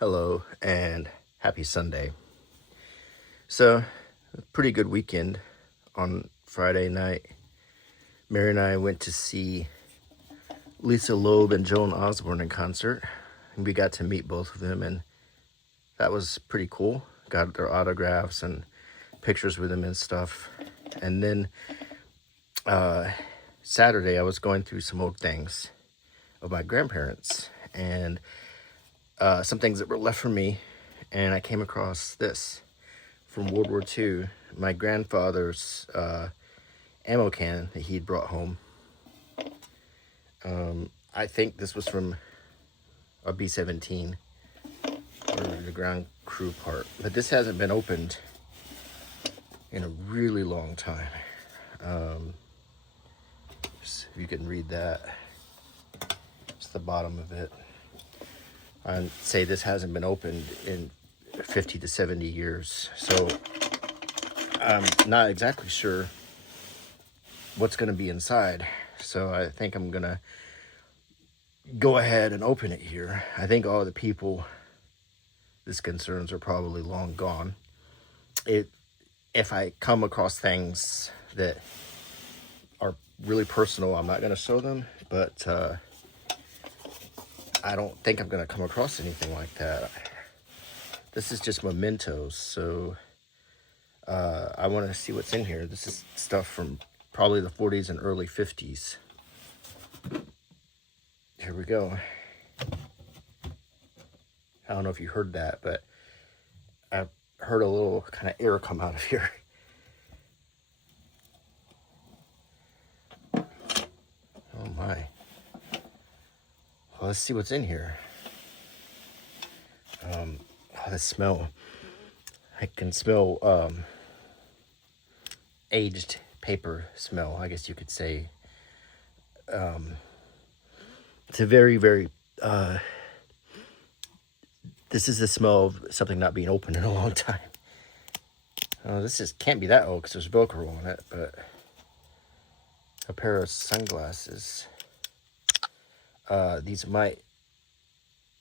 Hello and happy Sunday. So, pretty good weekend. On Friday night, Mary and I went to see Lisa Loeb and Joan Osborne in concert. And we got to meet both of them, and that was pretty cool. Got their autographs and pictures with them and stuff. And then Saturday, I was going through some old things of my grandparents and some things that were left for me, and I came across this from World War II. My grandfather's ammo can that he'd brought home. I think this was from a B-17 or the ground crew part, but this hasn't been opened in a really long time. If you can read that, it's the bottom of it. I'd say this hasn't been opened in 50 to 70 years. So I'm not exactly sure what's going to be inside. So I think I'm going to go ahead and open it here. I think all the people this concerns are probably long gone. If I come across things that are really personal, I'm not going to show them, but I don't think I'm going to come across anything like that. This is just Mementos, so I want to see what's in here. This is stuff from probably the 40s and early 50s. Here we go. I don't know if you heard that, but I heard a little kind of air come out of here. Oh my. Well, let's see what's in here. Oh, the smell. I can smell aged paper smell, I guess you could say. It's a very, very, this is the smell of something not being opened in a long time. This can't be that old because there's Velcro on it, but a pair of sunglasses.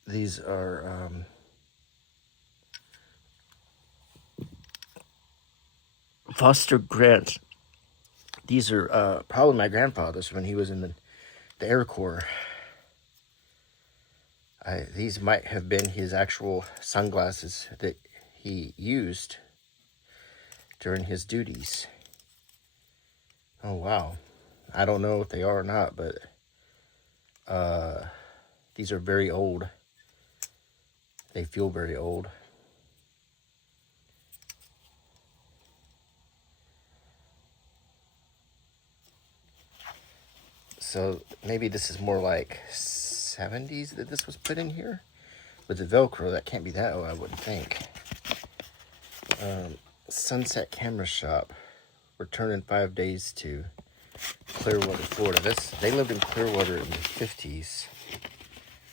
These are, Foster Grant. These are probably my grandfather's when he was in the Air Corps. These might have been his actual sunglasses that he used during his duties. Oh, wow. I don't know if they are or not, but these are very old. They feel very old. So maybe this is more like 70s that this was put in here. With the Velcro, that can't be that old, I wouldn't think. Sunset Camera Shop. Return in 5 days to Clearwater, Florida. They lived in Clearwater in the 50s.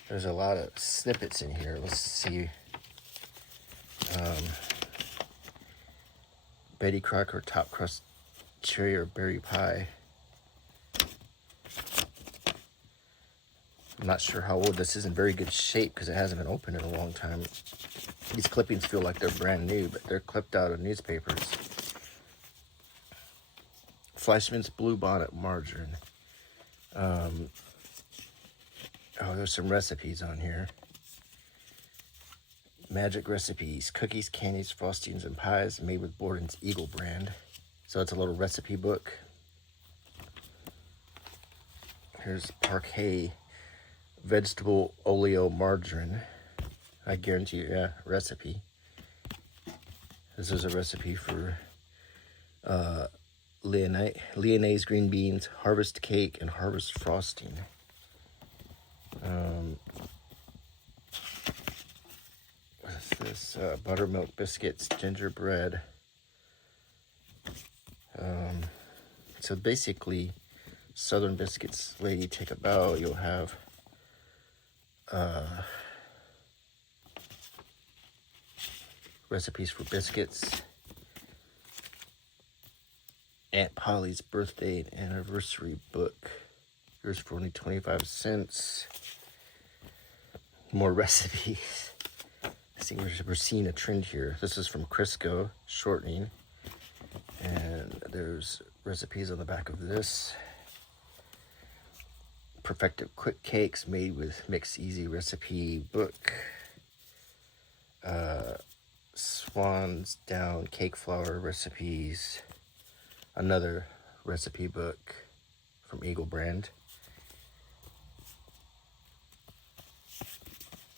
There's a lot of snippets in here. Let's see. Betty Crocker Top Crust Cherry or Berry Pie. I'm not sure how old this is. In very good shape because it hasn't been opened in a long time. These clippings feel like they're brand new, but they're clipped out of newspapers. Fleischmann's Blue Bonnet Margarine. Oh, there's some recipes on here. Magic recipes, cookies, candies, frostings, and pies made with Borden's Eagle brand. So it's a little recipe book. Here's Parquet Vegetable Oleo Margarine. I guarantee you, yeah, recipe. This is a recipe for Lyonnaise green beans, harvest cake, and harvest frosting. What's this? Buttermilk biscuits, gingerbread. So basically, Southern Biscuits, lady, take a bow. You'll have recipes for biscuits. Aunt Polly's birthday and anniversary book. Here's for only 25 cents. More recipes. See, we're seeing a trend here. This is from Crisco Shortening, and there's recipes on the back of this. Perfected quick cakes made with Mix Easy recipe book. Swans Down cake flour recipes. Another recipe book from Eagle brand.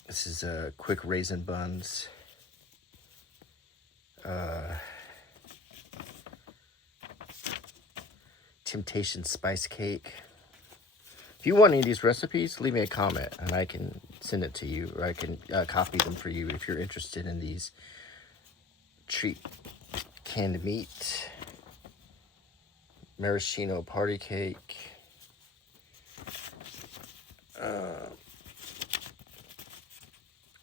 This is quick raisin buns. Temptation spice cake. If you want any of these recipes, leave me a comment and I can send it to you, or I can copy them for you if you're interested in these. Treat canned meat. Maraschino party cake.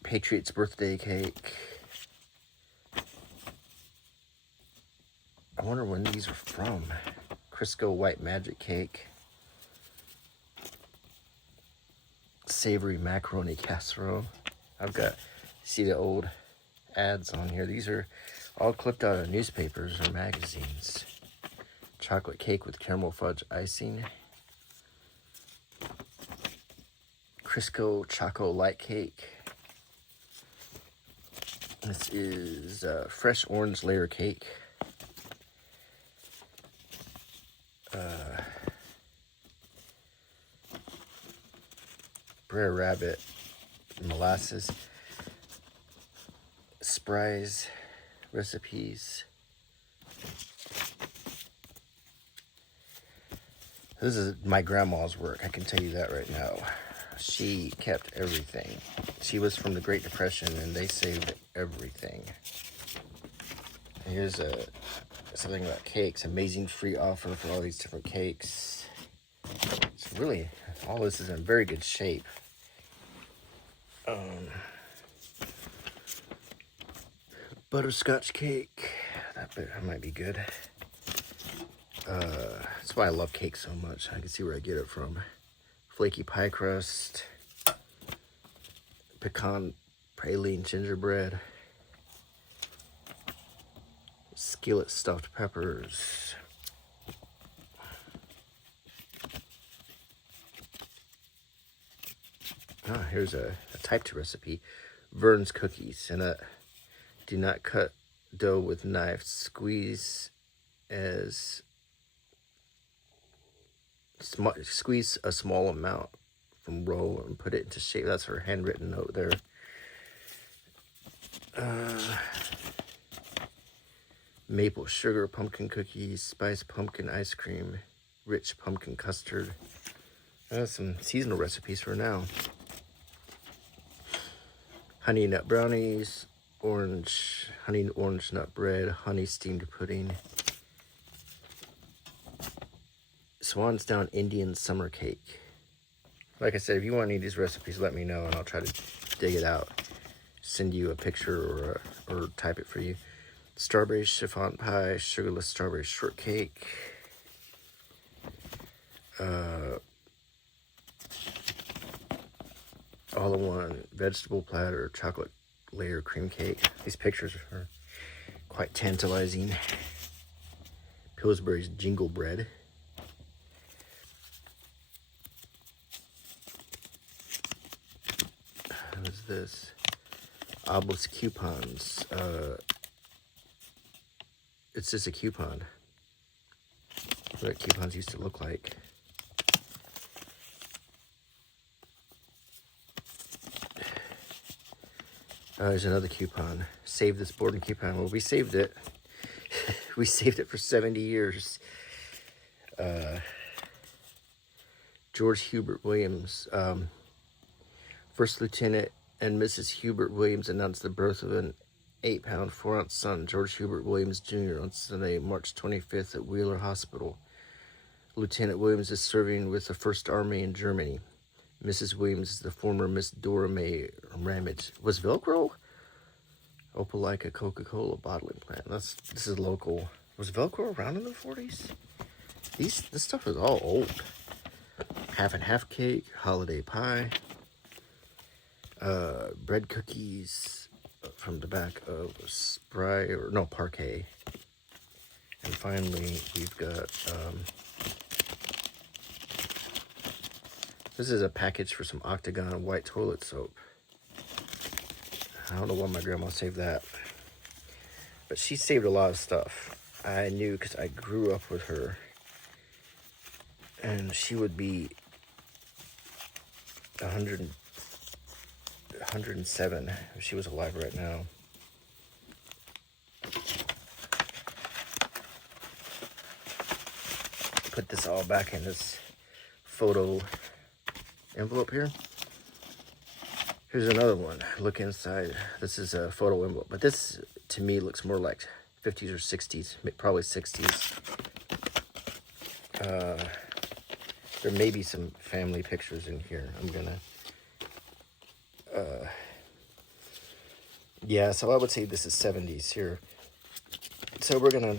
Patriot's birthday cake. I wonder when these are from. Crisco white magic cake. Savory macaroni casserole. I've got, see the old ads on here. These are all clipped out of newspapers or magazines. Chocolate cake with caramel fudge icing. Crisco Choco light cake. This is fresh orange layer cake. Brer Rabbit molasses. Spry's recipes. This is my grandma's work, I can tell you that right now. She kept everything. She was from the Great Depression and they saved everything. Here's something about cakes. Amazing free offer for all these different cakes. It's really, all this is in very good shape. Butterscotch cake. That might be good. That's why I love cake so much. I can see where I get it from. Flaky pie crust. Pecan praline gingerbread. Skillet stuffed peppers. Here's a typed recipe. Vern's cookies. And do not cut dough with knife. Squeeze a small amount from roll and put it into shape. That's her handwritten note there. Maple sugar pumpkin cookies, spiced pumpkin ice cream, rich pumpkin custard. Some seasonal recipes for now. Honey nut brownies, honey orange nut bread, honey steamed pudding. Swan's Down Indian summer cake. Like I said, if you want any of these recipes, let me know and I'll try to dig it out. Send you a picture or type it for you. Strawberry chiffon pie, sugarless strawberry shortcake. All-in-one vegetable platter, chocolate layer cream cake. These pictures are quite tantalizing. Pillsbury's jingle bread. What is this? Obelisk coupons. It's just a coupon. What coupons used to look like. There's another coupon. Save this board and coupon. Well, we saved it. We saved it for 70 years. George Hubert Williams. First Lieutenant and Mrs. Hubert Williams announced the birth of an 8-pound, 4-ounce son, George Hubert Williams Jr., on Sunday, March 25th at Wheeler Hospital. Lieutenant Williams is serving with the First Army in Germany. Mrs. Williams is the former Miss Dora May Ramage. Was Velcro? Opelika Coca-Cola bottling plant. This is local. Was Velcro around in the 40s? This stuff is all old. Half and half cake, holiday pie, bread cookies from the back of spray, or no, parquet. And finally, we've got, this is a package for some Octagon white toilet soap. I don't know why my grandma saved that, but she saved a lot of stuff. I knew because I grew up with her, and she would be 107 if she was alive right now. Put this all back in this photo envelope here. Here's another one. Look inside. This is a photo envelope, but this to me looks more like 50s or 60s, probably 60s. There may be some family pictures in here. I'm gonna, yeah, so I would say this is 70s here. So we're gonna,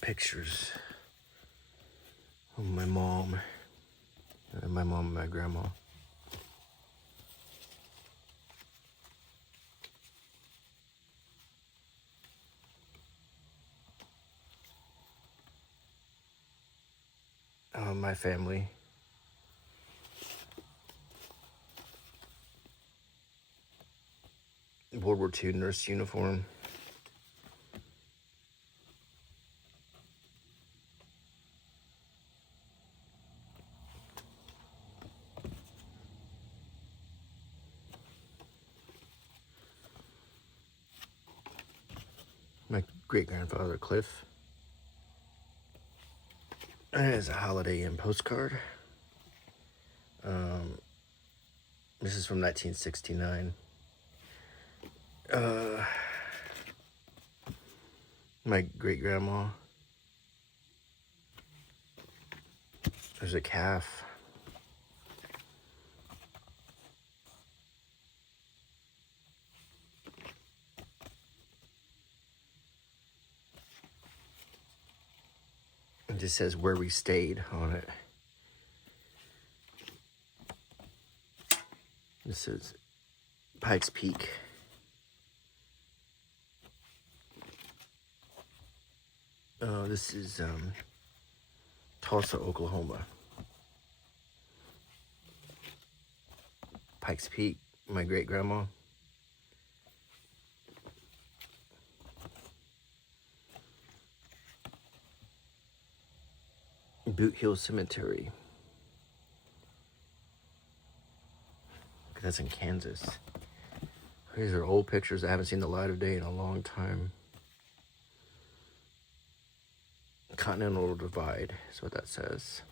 pictures of my mom and my grandma. My family. World War II nurse uniform. My great-grandfather, Cliff. There's a Holiday Inn postcard. This is from 1969. My great-grandma. There's a calf. It just says where we stayed on it. This is Pikes Peak. This is Tulsa, Oklahoma. Pikes Peak, my great-grandma. Boot Hill Cemetery. That's in Kansas. These are old pictures that haven't seen the light of day in a long time. Continental Divide is what that says.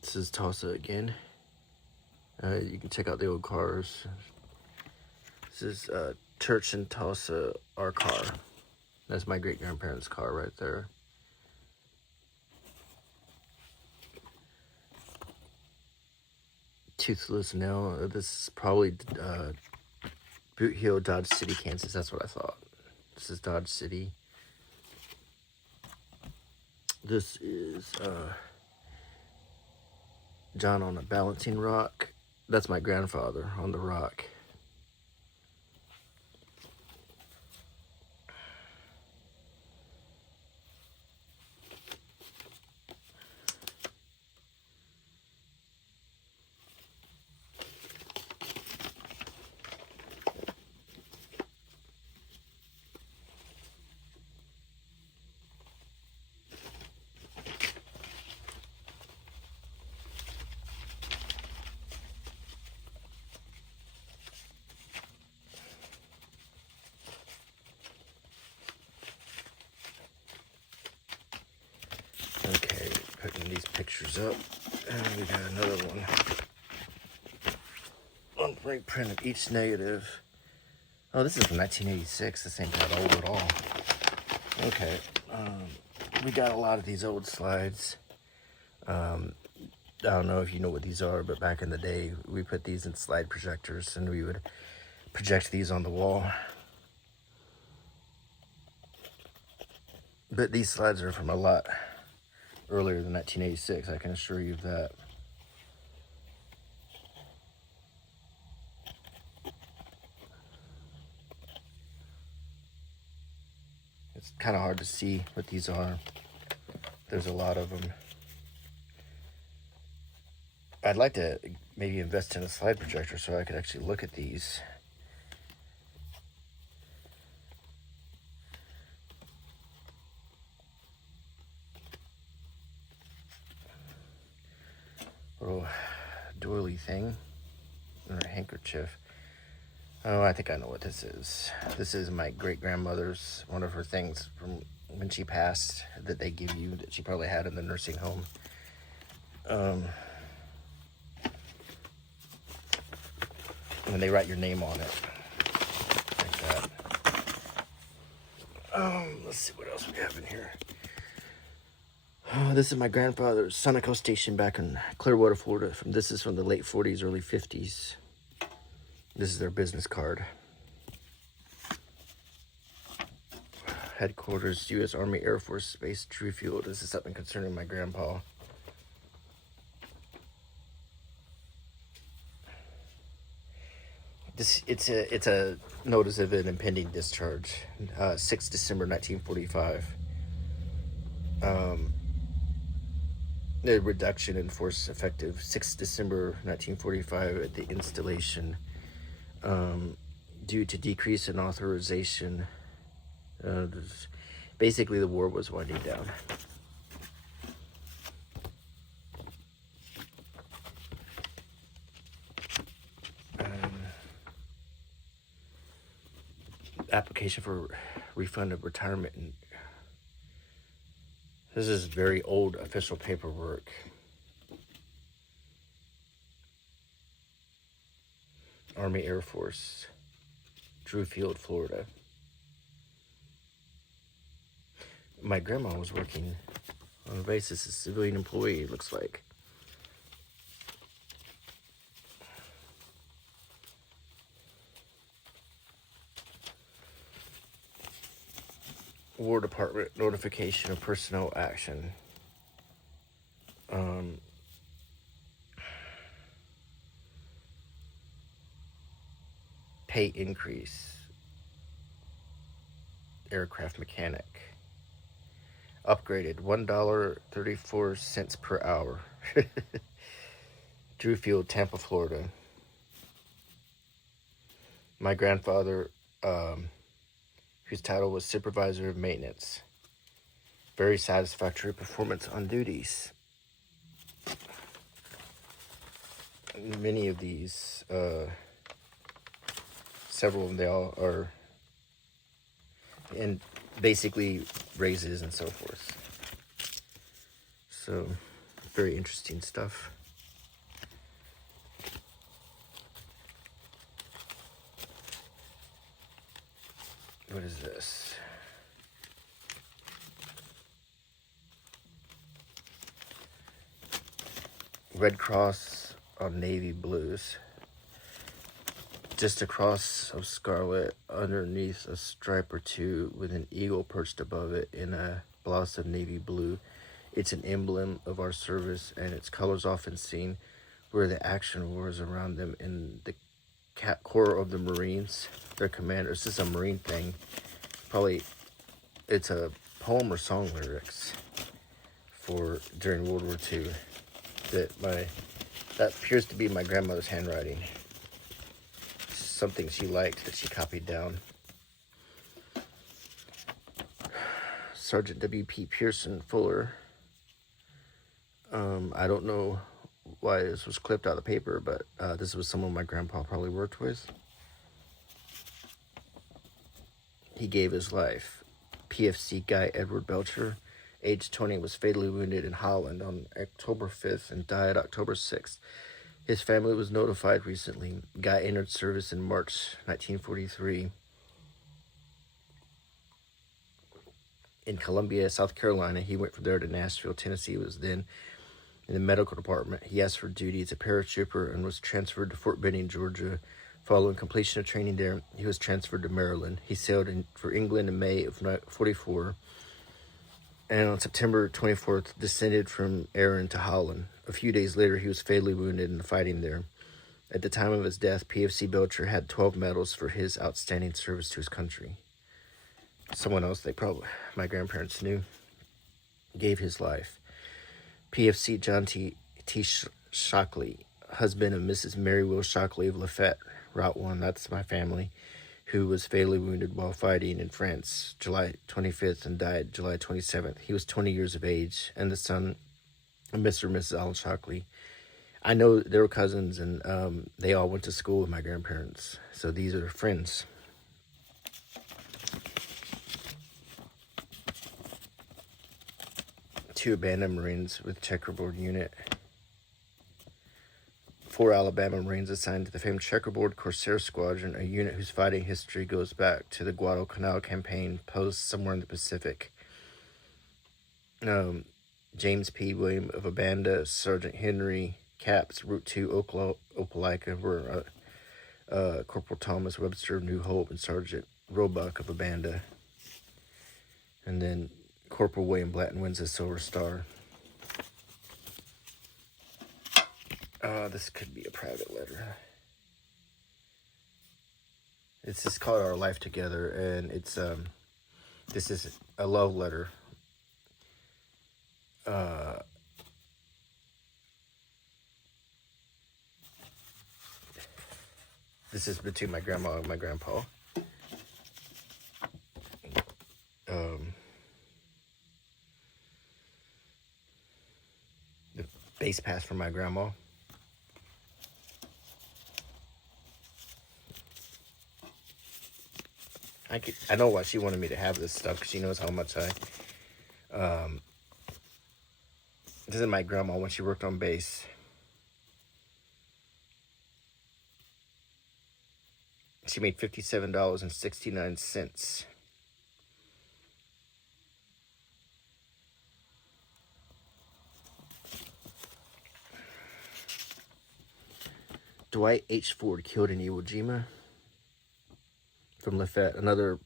This is Tulsa again. You can check out the old cars. This is Church in Tulsa, our car. That's my great-grandparents' car right there. Toothless Nail. This is probably Boot Hill, Dodge City, Kansas. That's what I thought. This is Dodge City. This is John on a balancing rock. That's my grandfather on the rock. Okay, putting these pictures up, and we got another one. One break print of each negative. Oh, this is from 1986. This ain't that old at all. Okay. We got a lot of these old slides. I don't know if you know what these are, but back in the day, we put these in slide projectors and we would project these on the wall. But these slides are from a lot earlier than 1986, I can assure you of that. It's kind of hard to see what these are. There's a lot of them. I'd like to maybe invest in a slide projector so I could actually look at these. Little doily thing, or a handkerchief. Oh, I think I know what this is. This is my great-grandmother's, one of her things from when she passed that they give you, that she probably had in the nursing home. When they write your name on it, like that. Let's see what else we have in here. Oh, this is my grandfather's Sunoco station back in Clearwater, Florida. This is from the late 40s, early 50s. This is their business card. Headquarters, U.S. Army Air Force Base, Thru Field. This is something concerning my grandpa. It's a notice of an impending discharge. 6 December 1945. The reduction in force effective 6 December 1945 at the installation, due to decrease in authorization. Basically, the war was winding down. Application for refund of retirement. And this is very old official paperwork. Army Air Force, Thru Field, Florida. My grandma was working on a base as a civilian employee, it looks like. War Department notification of personnel action. Pay increase. Aircraft mechanic. Upgraded $1.34 per hour. Thru Field, Tampa, Florida. My grandfather, whose title was Supervisor of Maintenance. Very satisfactory performance on duties. Many of these, several of them, they all are, and basically raises and so forth. So, very interesting stuff. What is this? Red Cross on navy blues. Just a cross of scarlet underneath a stripe or two with an eagle perched above it in a blouse of navy blue. It's an emblem of our service, and its colors often seen where the action was around them in the Corps of the Marines. Their commanders. This is a Marine thing. Probably it's a poem or song lyrics for during World War II that appears to be my grandmother's handwriting. Something she liked that she copied down. Sergeant W.P. Pearson Fuller. I don't know why this was clipped out of the paper, but this was someone my grandpa probably worked with. He gave his life. PFC guy Edward Belcher, age 20, was fatally wounded in Holland on October 5th and died October 6th. His family was notified recently. Guy entered service in March 1943. in Columbia, South Carolina. He went from there to Nashville, Tennessee. He was then in the medical department. He asked for duty as a paratrooper and was transferred to Fort Benning, Georgia. Following completion of training there, he was transferred to Maryland. He sailed for England in May of 1944, and on September 24th, descended from Erin to Holland. A few days later, he was fatally wounded in the fighting there. At the time of his death, PFC Belcher had 12 medals for his outstanding service to his country. Someone else my grandparents knew, gave his life. PFC John T. Shockley, husband of Mrs. Mary Will Shockley of Lafayette, Route 1, that's my family, who was fatally wounded while fighting in France July 25th and died July 27th. He was 20 years of age, and the son of Mr. and Mrs. Alan Shockley. I know they were cousins, and they all went to school with my grandparents, so these are friends. Two abandoned Marines with checkerboard unit. 4 Alabama Marines assigned to the famed Checkerboard Corsair Squadron, a unit whose fighting history goes back to the Guadalcanal campaign, posed somewhere in the Pacific. James P. William of Abanda, Sergeant Henry Capps, Route 2, Opelika, were Corporal Thomas Webster of New Hope and Sergeant Roebuck of Abanda. And then Corporal William Blanton wins a Silver Star. This could be a private letter. This is called Our Life Together, and it's this is a love letter. This is between my grandma and my grandpa. The base pass from my grandma. I know why she wanted me to have this stuff, because she knows how much I this is my grandma when she worked on base. She made $57.69. Dwight H. Ford killed in Iwo Jima. From Lafayette. Another,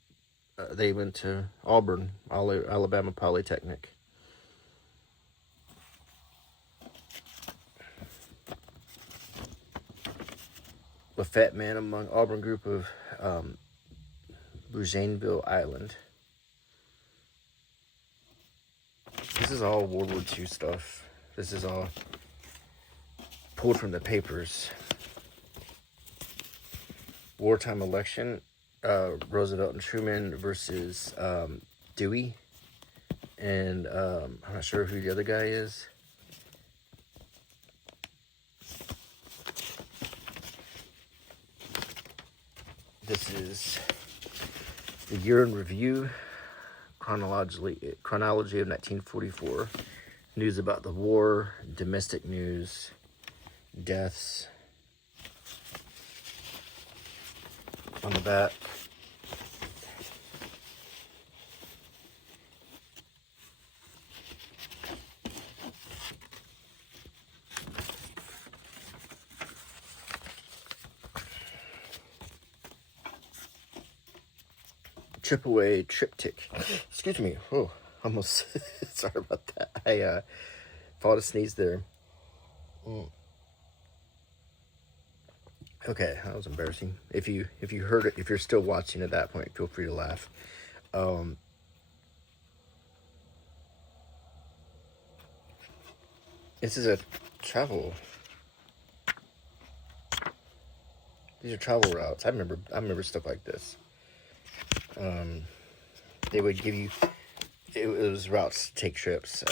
they went to Auburn, Alabama Polytechnic. Lafayette man among Auburn group of Bougainville Island. This is all World War II stuff. This is all pulled from the papers. Wartime election. Roosevelt and Truman versus Dewey, and I'm not sure who the other guy is. This is the year in review, chronology of 1944, news about the war, domestic news, deaths. On the back, AAA triptych. Excuse me. Oh, almost. Sorry about that. I fought a sneeze there. Okay, that was embarrassing. If you heard it, if you're still watching at that point, feel free to laugh. This is a travel. These are travel routes. I remember stuff like this. They would give you. It was routes to take trips.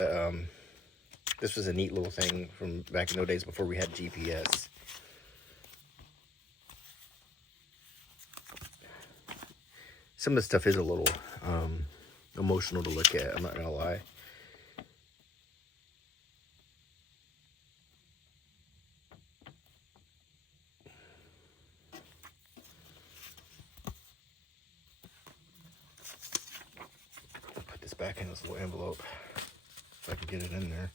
This was a neat little thing from back in those days before we had GPS. Some of the stuff is a little emotional to look at, I'm not gonna lie. I'll put this back in this little envelope if I can get it in there.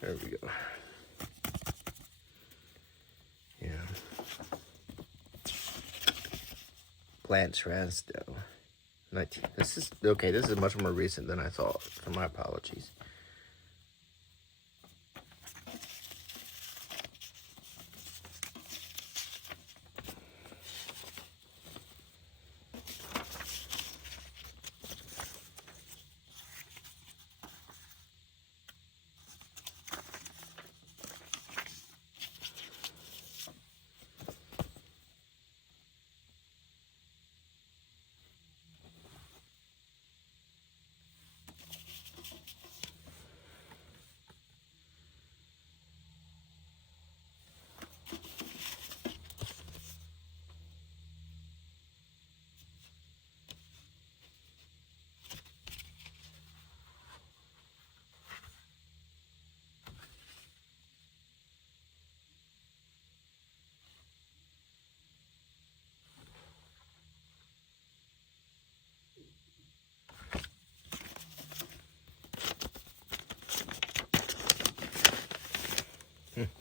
There we go. Yeah. Blanche Rasdo. 19. This is okay. This is much more recent than I thought. So my apologies.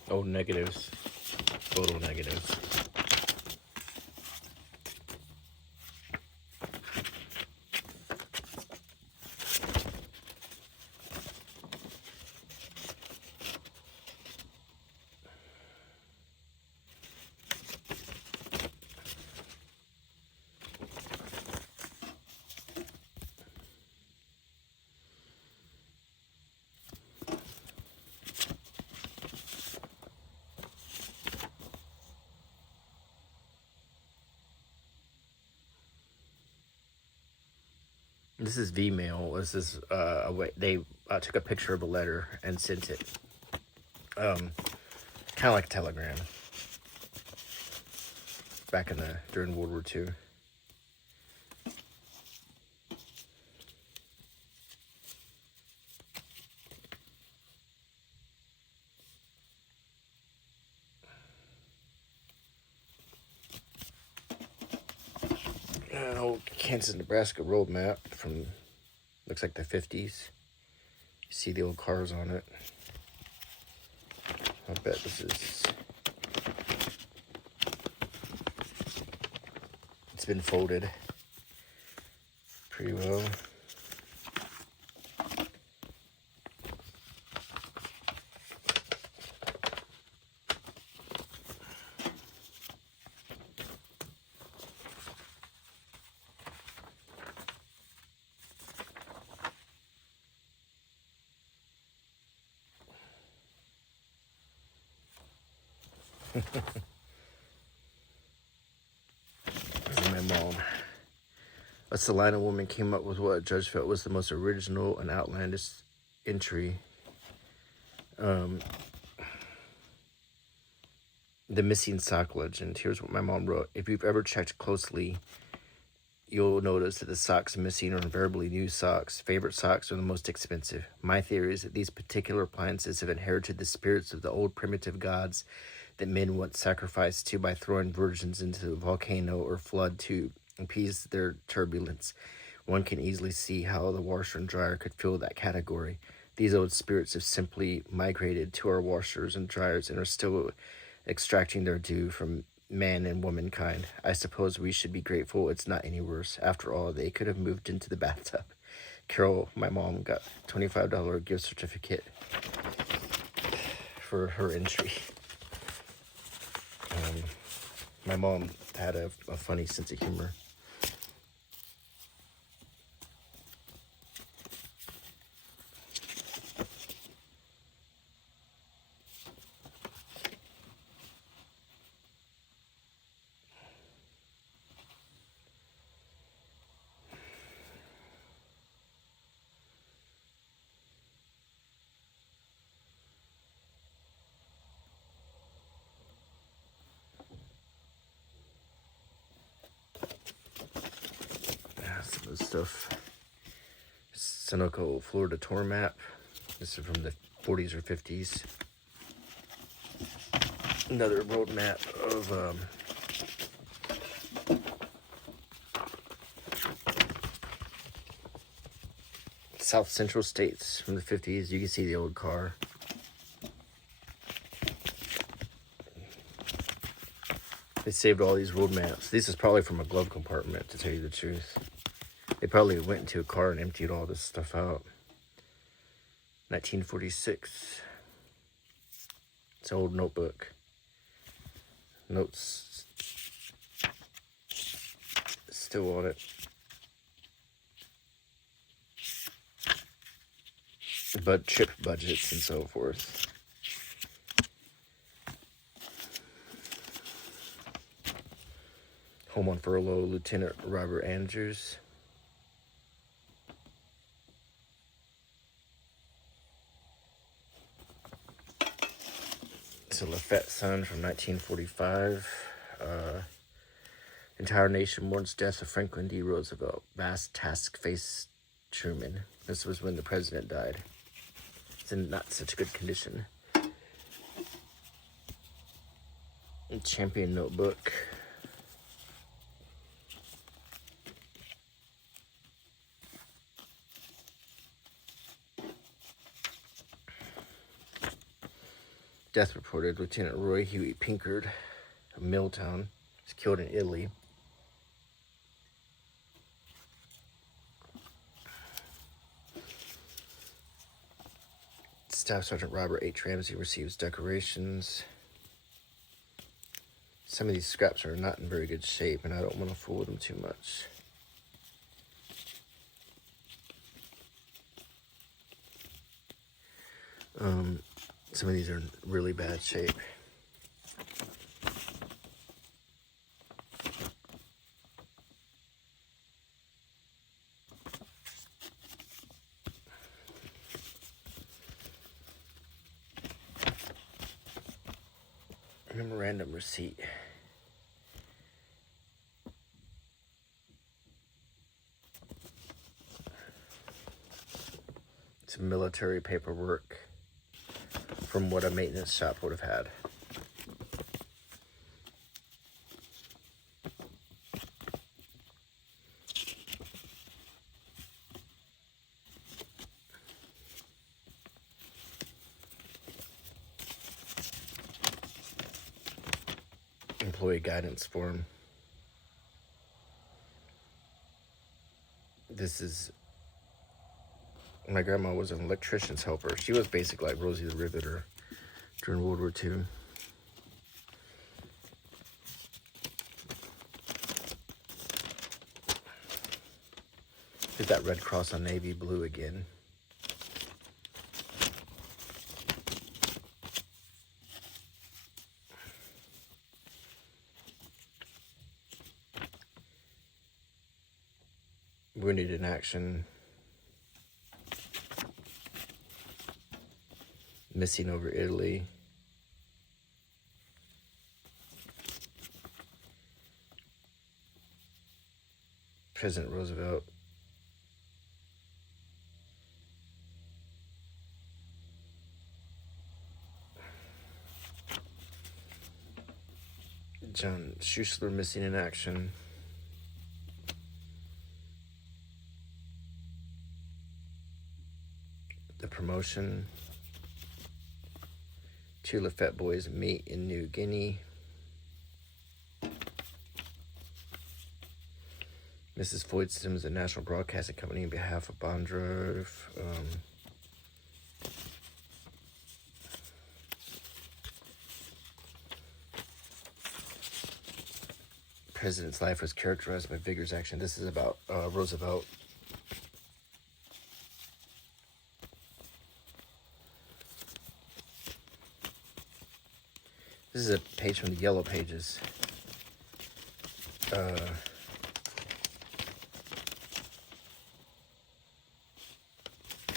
Old negatives, photo negatives. This is V-mail. This is a way they took a picture of a letter and sent it. Kind of like a telegram. Back in during World War II. An old Kansas, Nebraska road map from, looks like the 50s. You see the old cars on it. I bet this is, it's been folded pretty well. My mom. A Salina woman came up with what a judge felt was the most original and outlandish entry. The missing sock legend. Here's what my mom wrote. If you've ever checked closely, you'll notice that the socks missing are invariably new socks. Favorite socks are the most expensive. My theory is that these particular appliances have inherited the spirits of the old primitive gods that men once sacrificed to by throwing virgins into a volcano or flood to appease their turbulence. One can easily see how the washer and dryer could fill that category. These old spirits have simply migrated to our washers and dryers and are still extracting their due from man and womankind. I suppose we should be grateful it's not any worse. After all, they could have moved into the bathtub. Carol, my mom, got a $25 gift certificate for her entry. My mom had a funny sense of humor. Some of the stuff. Sunoco, Florida tour map. This is from the 40s or 50s. Another road map of South Central states from the 50s. You can see the old car. They saved all these road maps. This is probably from a glove compartment, to tell you the truth. They probably went into a car and emptied all this stuff out. 1946. It's an old notebook. Notes still on it. But trip budgets and so forth. Home on furlough, Lieutenant Robert Andrews. It's a Lafayette Sun from 1945. Entire nation mourns death of Franklin D. Roosevelt. Vast task faced Truman. This was when the president died. It's in not such good condition. Champion notebook. Death reported: Lieutenant Roy Huey Pinkard of Milltown was killed in Italy. Staff Sergeant Robert H. Ramsey receives decorations. Some of these scraps are not in very good shape, and I don't want to fool with them too much. Some of these are in really bad shape. Memorandum receipt. Some military paperwork from what a maintenance shop would have had. Employee guidance form. This is, my grandma was an electrician's helper. She was basically like Rosie the Riveter during World War II. Did that red cross on navy blue again. Wounded in action. Missing over Italy. President Roosevelt. John Schuessler missing in action. The promotion. 2 Lafayette boys meet in New Guinea. Mrs. Floyd Sims, the National Broadcasting Company, on behalf of Bondrove. President's life was characterized by vigorous action. This is about Roosevelt. This is a page from the Yellow Pages.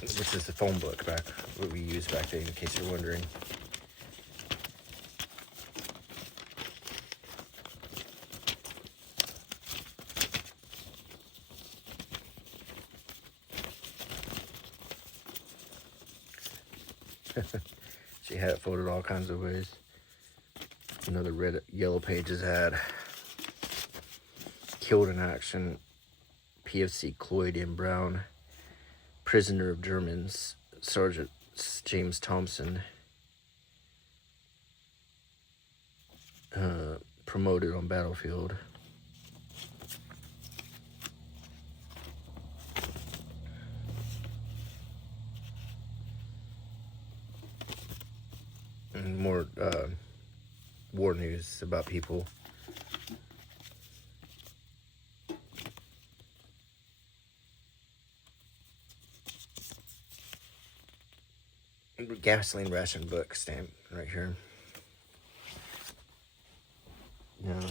This is the phone book back, what we used back then, in case you're wondering. She had it folded all kinds of ways. Another red, yellow pages ad. Killed in action. PFC Cloyd M. Brown. Prisoner of Germans. Sergeant James Thompson. Promoted on battlefield. And more war news about people. Gasoline ration book stamp right here. Yeah,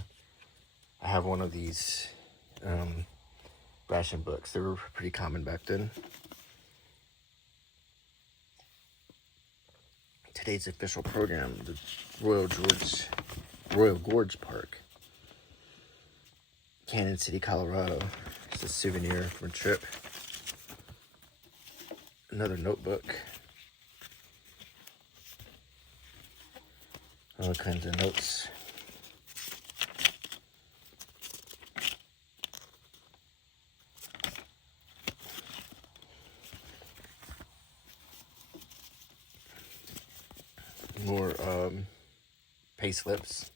I have one of these ration books. They were pretty common back then. Today's official program, the Royal Gorge Park, Canyon City, Colorado. It's a souvenir from a trip. Another notebook. All kinds of notes. More pay slips.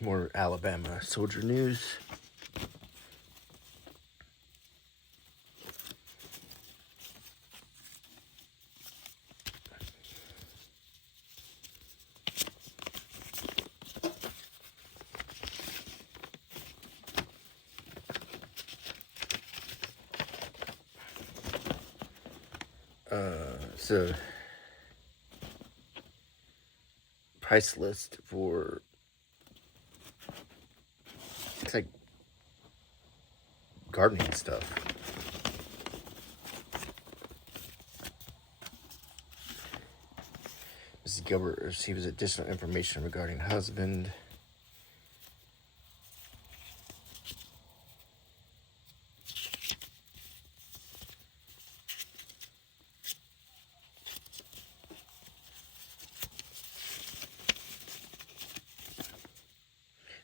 More Alabama soldier news. It's a price list for, it's like gardening stuff. Mrs. Gilbert receives additional information regarding husband.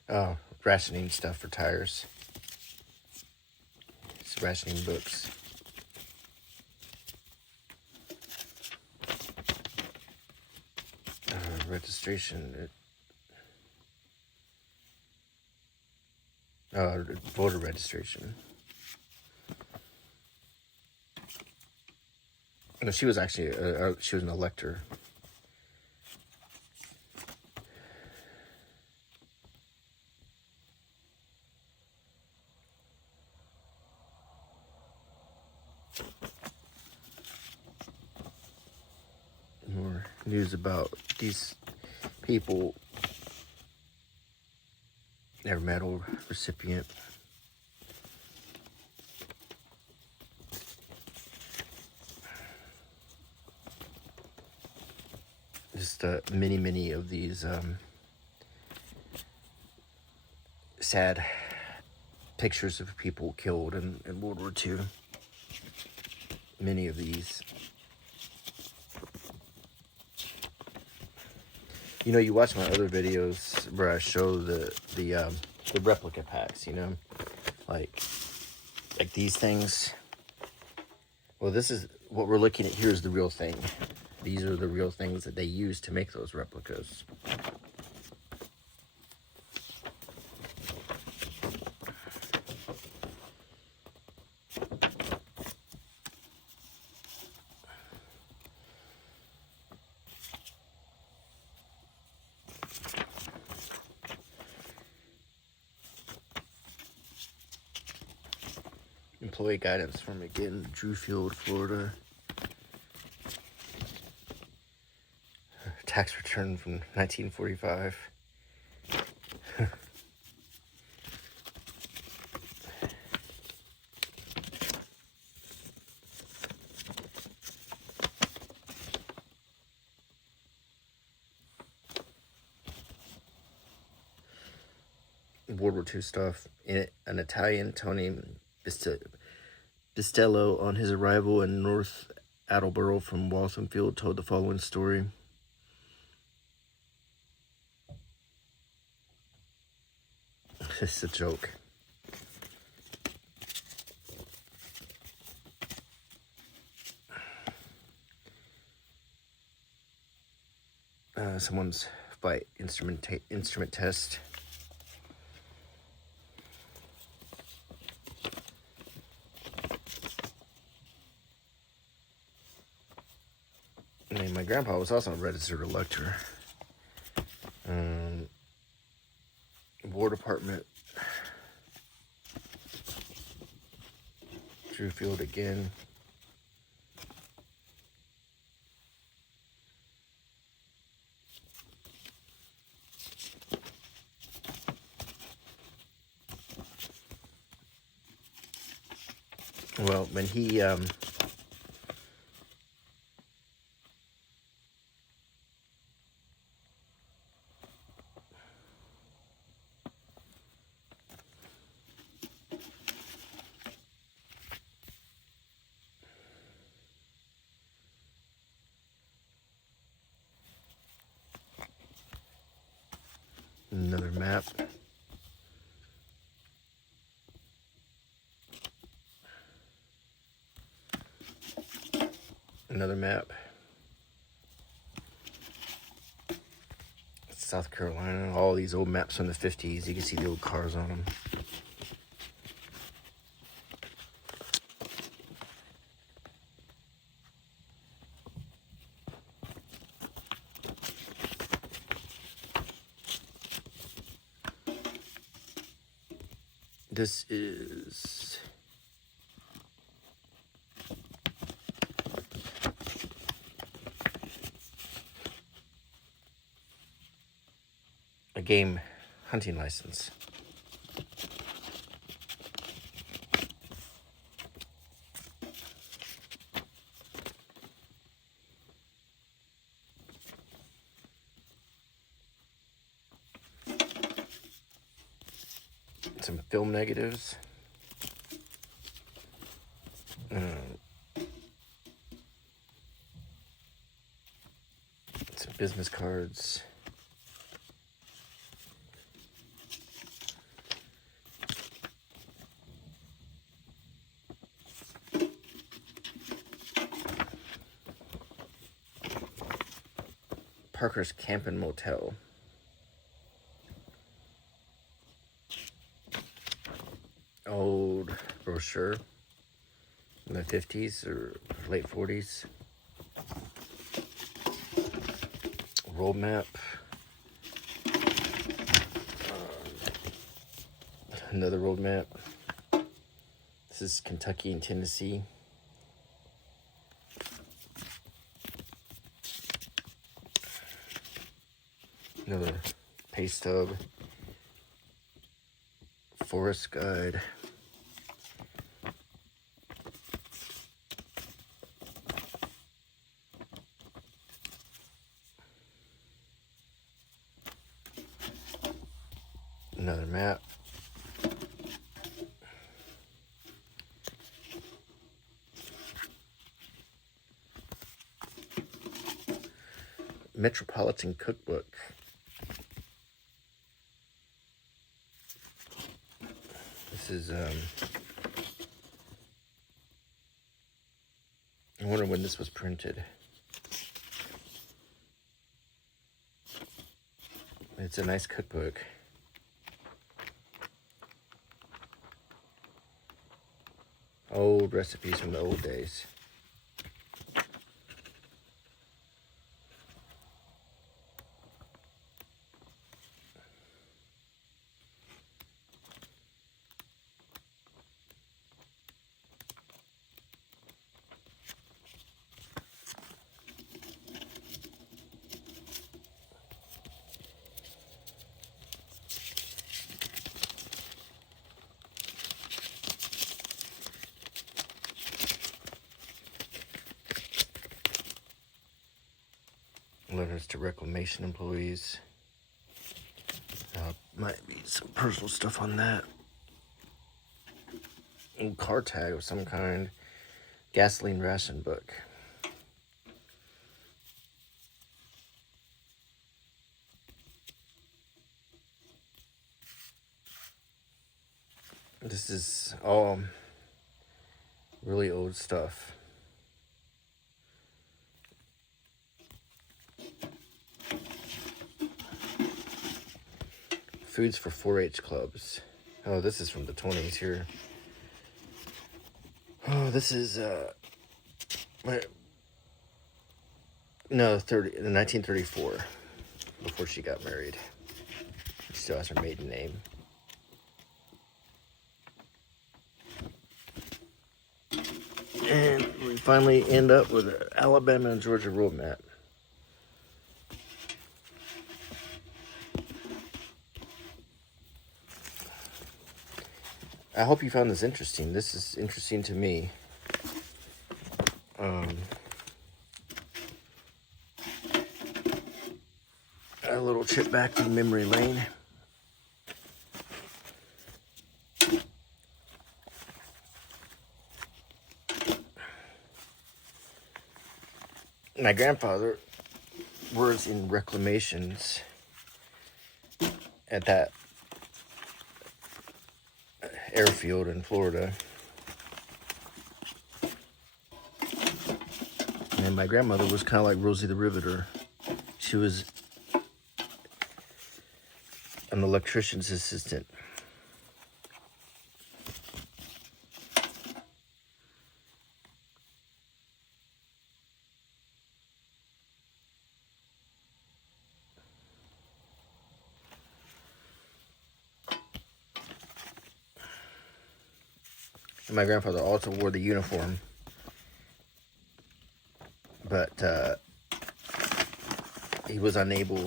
Oh, rationing stuff for tires. It's rationing books. Registration. Voter registration. No, she was actually she was an elector. More news about these people. Their medal recipient. Just many of these sad pictures of people killed in World War II. Many of these. You know, you watch my other videos where I show the replica packs, you know, like these things. Well, this is what we're looking at here is the real thing. These are the real things that they use to make those replicas. Employee guidance from, again, Drewfield, Florida. Tax return from 1945. World War II stuff. An Italian, Tony Bistello, on his arrival in North Attleboro from Waltham Field told the following story. This is a joke. Someone's flight instrument test. And my grandpa was also a registered elector. War Department. Thru Field again. Well, when he another map. Another map. South Carolina. All these old maps from the 50s. You can see the old cars on them. This is a game hunting license. Some film negatives. Some business cards. Parker's Campin' Motel. Old brochure in the 50s or late 40s. Road map. Another road map. This is Kentucky and Tennessee. Another pay stub. Forest guide. Another map. Metropolitan Cookbook. This is I wonder when this was printed. It's a nice cookbook. Old recipes from the old days. Letters to reclamation employees. Might be some personal stuff on that. Old car tag of some kind. Gasoline ration book. This is all really old stuff. Foods for 4-H clubs. Oh, this is from the 20s here. Oh, this is no, 1934, before she got married. She still has her maiden name. And we finally end up with an Alabama and Georgia road map. I hope you found this interesting. This is interesting to me. A little trip back to memory lane. My grandfather was in reclamations at that airfield in Florida. And my grandmother was kind of like Rosie the Riveter. She was an electrician's assistant. And my grandfather also wore the uniform, but he was unable,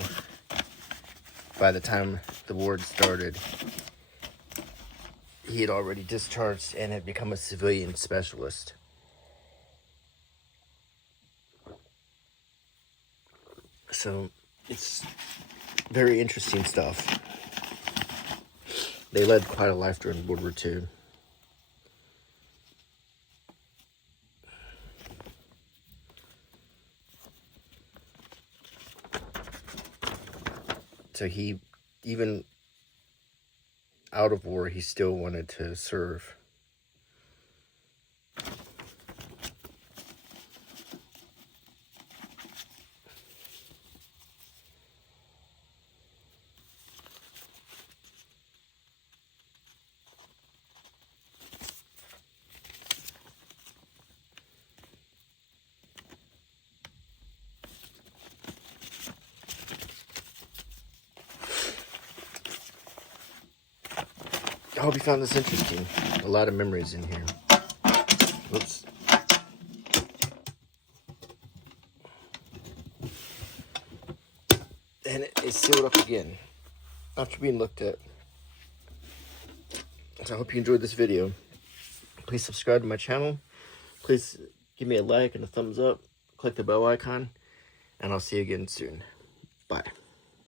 by the time the war started, he had already discharged and had become a civilian specialist. So it's very interesting stuff. They led quite a life during World War II. So he, even out of war, he still wanted to serve. I hope you found this interesting. A lot of memories in here. Whoops. And it's sealed up again after being looked at. So I hope you enjoyed this video. Please subscribe to my channel. Please give me a like and a thumbs up. Click the bell icon. And I'll see you again soon. Bye.